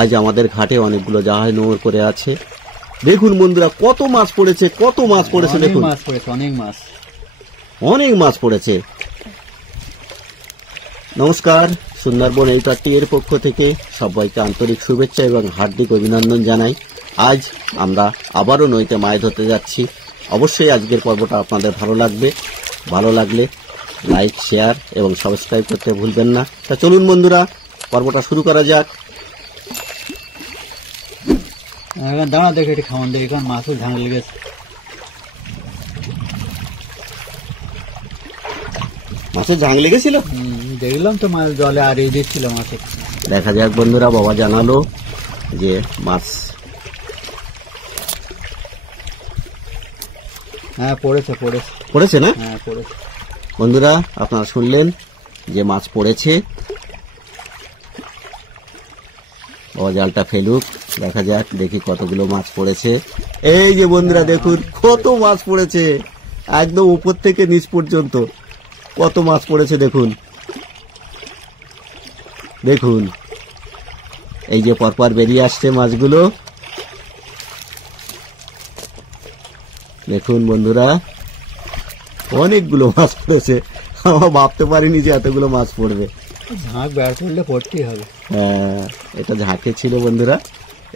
আজ আমাদের ঘাটে অনেকগুলো জাহাজ নোঙর করে আছে। দেখুন বন্ধুরা কত মাছ পড়েছে, কত মাছ পড়েছে, দেখুন অনেক মাছ পড়েছে। নমস্কার, সুন্দরবন এই এর পক্ষ থেকে সবাইকে আন্তরিক শুভেচ্ছা এবং হার্দিক অভিনন্দন জানাই। আজ আমরা আবারও নদীতে মাছ ধরতে যাচ্ছি। অবশ্যই আজকের পর্বটা আপনাদের ভালো লাগবে। ভালো লাগলে লাইক, শেয়ার এবং সাবস্ক্রাইব করতে ভুলবেন না। তা চলুন বন্ধুরা, পর্বটা শুরু করা যাক। দাঁড়া দেখে একটু খাওয়ান দেখি, কারণ মাছের ঝাঁক লেগেছে। মাছের ঝাঁক লেগেছিল, দেখলাম তো মাছ জলে আড়িয়ে দিচ্ছিল মাছের। দেখা যাক বন্ধুরা, বাবা জানালো যে মাছ হ্যাঁ পড়েছে পড়েছে না? হ্যাঁ পড়েছে। বন্ধুরা আপনারা শুনলেন যে মাছ পড়েছে। বাবা জালটা ফেলুক, দেখা যাক দেখি কতগুলো মাছ পড়েছে। এই যে বন্ধুরা দেখুন কত মাছ পড়েছে, একদম উপর থেকে নিচ পর্যন্ত কত মাছ পড়েছে দেখুন। দেখুন এই যে পরপর বেরিয়ে আসছে মাছগুলো। দেখুন বন্ধুরা অনেকগুলো মাছ পড়েছে, আমার ভাবতে পারিনি যে এতগুলো মাছ পড়বে। ঝাঁক বের করলে পড়তেই হবে। হ্যাঁ, এটা ঝাঁকে ছিল বন্ধুরা,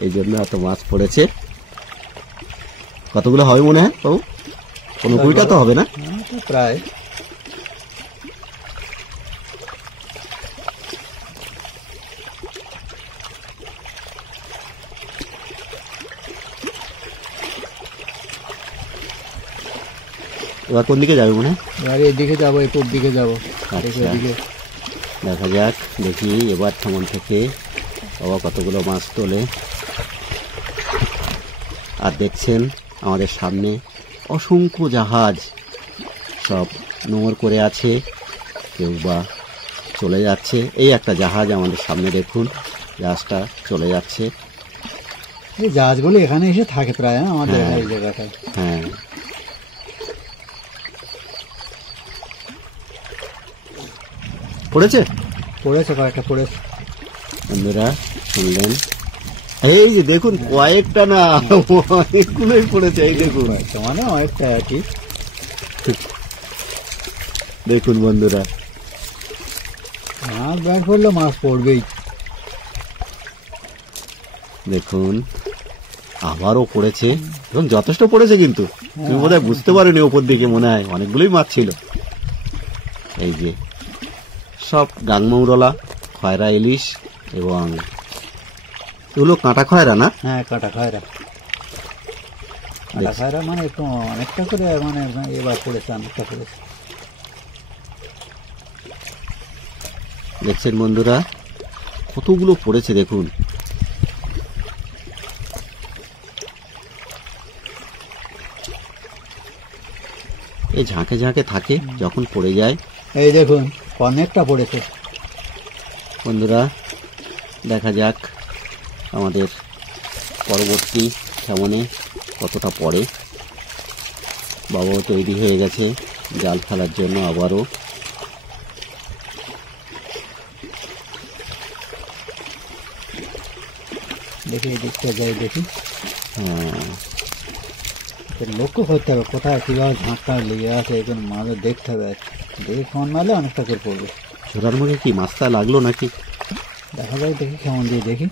এই জন্য এত মাছ পড়েছে। কতগুলো হবে মনে হয় বাবু? 15-20টা তো হবে না? প্রায়। এবার কোন দিকে যাবে মনে হয়? এবার এদিকে যাবো, এই পূব দিকে যাবো। দেখা যাক, দেখি এবার কেমন থেকে বাবা কতগুলো মাছ তোলে। আর দেখছেন আমাদের সামনে অসংখ্য জাহাজ সব নোঙর করে আছে, কেউ বা চলে যাচ্ছে। এই একটা জাহাজ আমাদের সামনে, দেখুন জাহাজটা চলে যাচ্ছে। এই জাহাজগুলো এখানে এসে থাকে প্রায় আমাদের এই জায়গাটায়। হ্যাঁ, পড়েছে কয়েকটা পড়েছে। বন্ধুরা শুনলেন, এই যে দেখুন কয়েকটা না অনেকগুলোই পড়েছে। এই দেখুন মানে অনেকটা আর কি। দেখুন বন্ধুরা, মাছ ব্যাট করলে মাছ পড়বেই। দেখুন আবারও পড়েছে এবং যথেষ্ট পড়েছে, কিন্তু তুমি বোধহয় বুঝতে পারোনি, ওপর দিকে মনে হয় অনেকগুলোই মাছ ছিল। এই যে সব গাংমৌরলা, খয়রা ইলিশ এবং এগুলো কাঁটা খয়রা না? হ্যাঁ কাঁটা খয়রা। কাঁটা খয়রা মানে একটু অনেকটা করে, মানে এবার পড়েছে, অনেকটা পড়েছে। দেখছেন বন্ধুরা কতগুলো পড়েছে দেখুন। এই ঝাঁকে ঝাঁকে থাকে, যখন পড়ে যায়। এই দেখুন অনেকটা পড়েছে বন্ধুরা। দেখা যাক আমাদের পরবর্তী কেমনে কতটা পড়ে। বাবাও তৈরি হয়ে গেছে জাল ফেলার জন্য আবারও। দেখি এদিকটা যাই দেখি। হ্যাঁ, লক্ষ্য করতে হবে কোথায় কিভাবে ঝাঁকটা লেগে আছে, এখন মাঝে দেখতে হবে। দেখে কেমন মারলে অনেকটা করে পড়বে। ঝোড়ার মুখে কি মাছটা লাগলো নাকি? দেখা যায়, দেখি কেমন দিয়ে দেখি।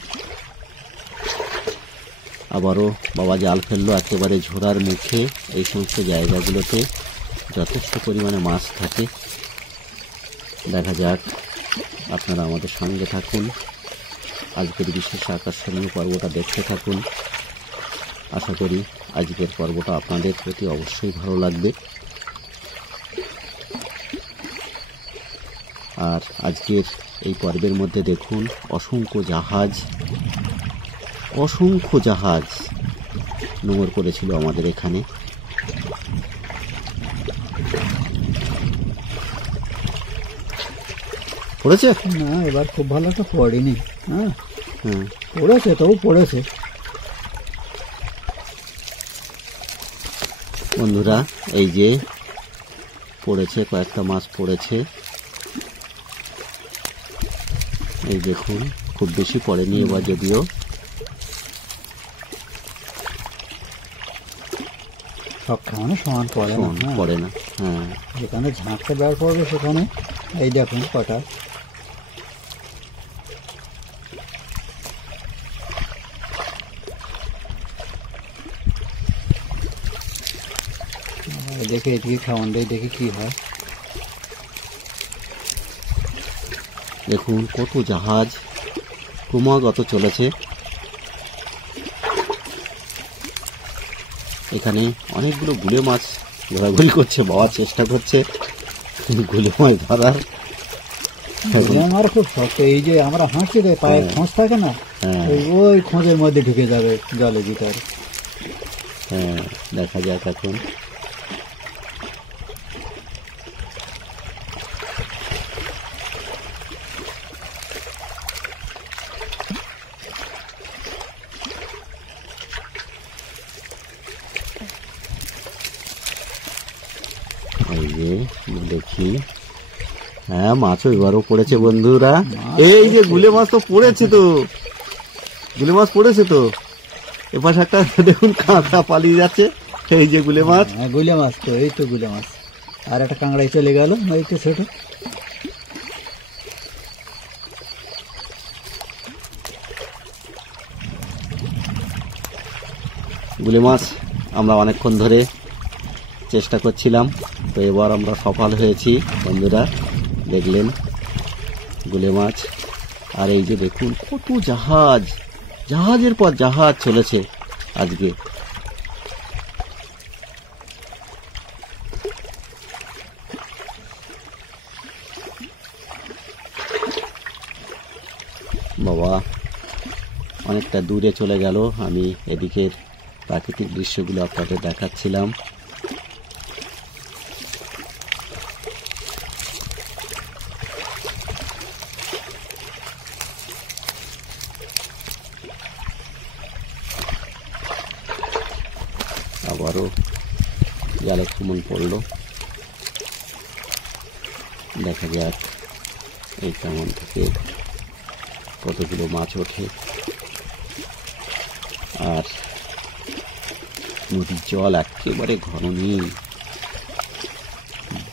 আবারও বাবা জাল ফেললো একেবারে ঝোড়ার মুখে। এই সমস্ত জায়গাগুলোতে যথেষ্ট পরিমাণে মাছ থাকে। দেখা যাক, আপনারা আমাদের সঙ্গে থাকুন, আজকের বিশেষ আকর্ষণীয় পর্বটা দেখতে থাকুন। আশা করি আজকের পর্বটা আপনাদের প্রতি অবশ্যই ভালো লাগবে। আর আজকের এই পর্বের মধ্যে দেখুন অসংখ্য জাহাজ নোঙর করেছিল আমাদের এখানে। পড়েছে না, এবার খুব ভালো তো পড়েনি। হ্যাঁ পড়েছে, তবু পড়েছে। বন্ধুরা এই যে পড়েছে, কয়েকটা মাছ পড়েছে। এই দেখুন খুব খুব বেশি পড়েনি এবার, যদিও সব খাওয়ানো সমান পড়ে না, হ্যাঁ। পড়ে না। হ্যাঁ, যেখানে ঝাঁকটা বের পড়বে সেখানে এই দেখুন কটা। দেখে এদিকে খাওয়ান দেয়, দেখি কি হয়। দেখুন কত জাহাজ ক্রমাগত চলেছে। এখানে অনেকগুলো গুলে মাছ ঘোরাঘুরি করছে, বাবার চেষ্টা করছে গুলে মাছ ধরার। আমার খুব শক্ত, এই যে আমরা হাঁটছি রে পায়ে খোঁজ থাকে না, হ্যাঁ ওই খোঁজের মধ্যে ঢুকে যাবে জলের ভিতরে। হ্যাঁ, দেখা যাক এখন। এই যে দেখি, হ্যাঁ মাছও এবারও পড়েছে বন্ধুরা। এই যে গুলে মাছ তো পড়েছে, তো গুলে মাছ পড়েছে তো। এপাশে একটা দেখুন কাঁকড়া পালিয়ে যাচ্ছে, এই যে গুলে মাছ। হ্যাঁ গুলে মাছ তো, এই তো গুলে মাছ। আর একটা কাঁকড়াই চলে গেল, এই তো ছোট। গুলে মাছ আমরা অনেকক্ষণ ধরে চেষ্টা করছিলাম, তো এবার আমরা সফল হয়েছি বন্ধুরা। দেখলেন গুলে মাছ। আর এই যে দেখুন কত জাহাজ, জাহাজের পর জাহাজ চলেছে আজকে। বাবা অনেকটা দূরে চলে গেল, আমি এদিকের প্রাকৃতিক দৃশ্যগুলো আপনাদের দেখাচ্ছিলাম। আবারও জালে কেমন পড়লো, দেখা যাক এই কেমন থেকে কতগুলো মাছ ওঠে। আর নদীর জল একেবারে ঘন নেই,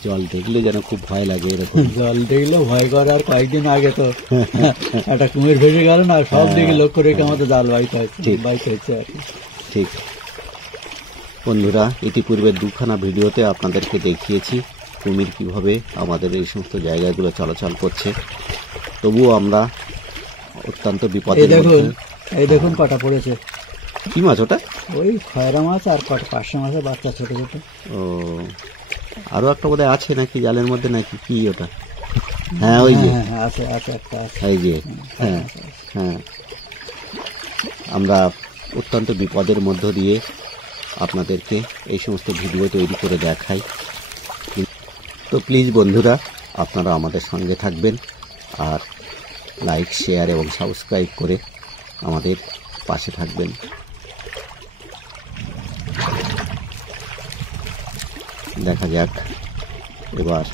জল দেখলে যেন খুব ভয় লাগে এরকম। জল দেখলে ভয় করে। আর কয়েকদিন আগে তো একটা কুমির ভেসে গেল না, সব দিকে লক্ষ্য রেখে আমাদের জাল বাইতে হচ্ছে আর কি। ঠিক বন্ধুরা, ইতিপূর্বে দুখানা ভিডিওতে আপনাদেরকে দেখিয়েছি কুমির কিভাবে আমাদের এই সমস্ত জায়গাগুলো চলাচল করছে। তবুও আমরা অত্যন্ত বিপদে। এই দেখুন কটা পড়েছে। কি মাছ ওটা? ওই খয়রা মাছ আর কটা পার্শে মাছের বাচ্চা, ছোট ছোট। ও, আরো একটা বোধহয় আছে নাকি জালের মধ্যে, নাকি কি ওটা? হ্যাঁ ওই যে আছে একটা আছে, এই যে। হ্যাঁ হ্যাঁ, আমরা অত্যন্ত বিপদের মধ্য দিয়ে আপনাদেরকে এই সমস্ত ভিডিও তৈরি করে দেখাই। তো প্লিজ বন্ধুরা, আপনারা আমাদের সঙ্গে থাকবেন আর লাইক, শেয়ার এবং সাবস্ক্রাইব করে আমাদের পাশে থাকবেন। দেখা যাক এবার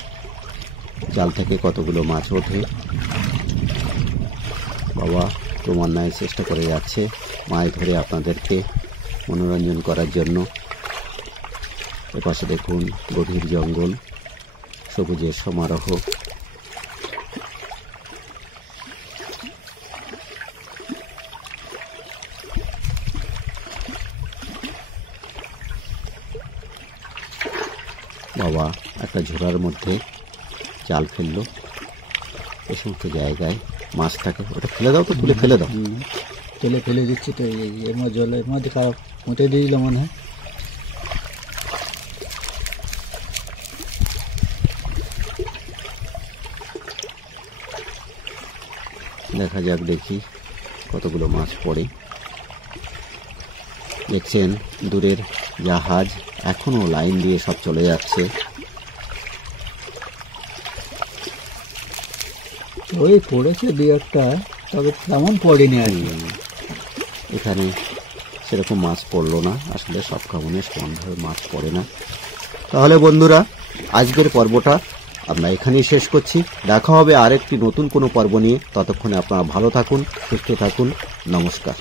জাল থেকে কতগুলো মাছ ওঠে। বাবা ক্রমান্বয়ে চেষ্টা করে যাচ্ছে মাছ ধরে আপনাদেরকে মনোরঞ্জন করার জন্য। এপাশে দেখুন গভীর জঙ্গল, সবুজের সমারোহ। বাবা একটা ঝোড়ার মধ্যে জাল ফেললো, এই সমস্ত জায়গায় মাছ থাকে, ওটা ফেলে দাও তো, তুলে ফেলে দাও। ফেলে দিচ্ছি তো, এর মধ্যে জলের মধ্যে কারো পুঁতে দিয়ে দিল মনে হয়। দেখা যাক, দেখি কতগুলো মাছ পড়ে। দেখছেন দূরের জাহাজ এখনো লাইন দিয়ে সব চলে যাচ্ছে। ওই পড়েছে দু একটা, তবে তেমন পড়েনি আর কি। এখানে সেরকম মাছ পড়লো না, আসলে সব কামনে সমানভাবে মাছ পড়ে না। তাহলে বন্ধুরা, আজকের পর্বটা আমরা এখানেই শেষ করছি। দেখা হবে আরেকটি নতুন কোনো পর্ব নিয়ে। ততক্ষণে আপনারা ভালো থাকুন, সুস্থ থাকুন। নমস্কার।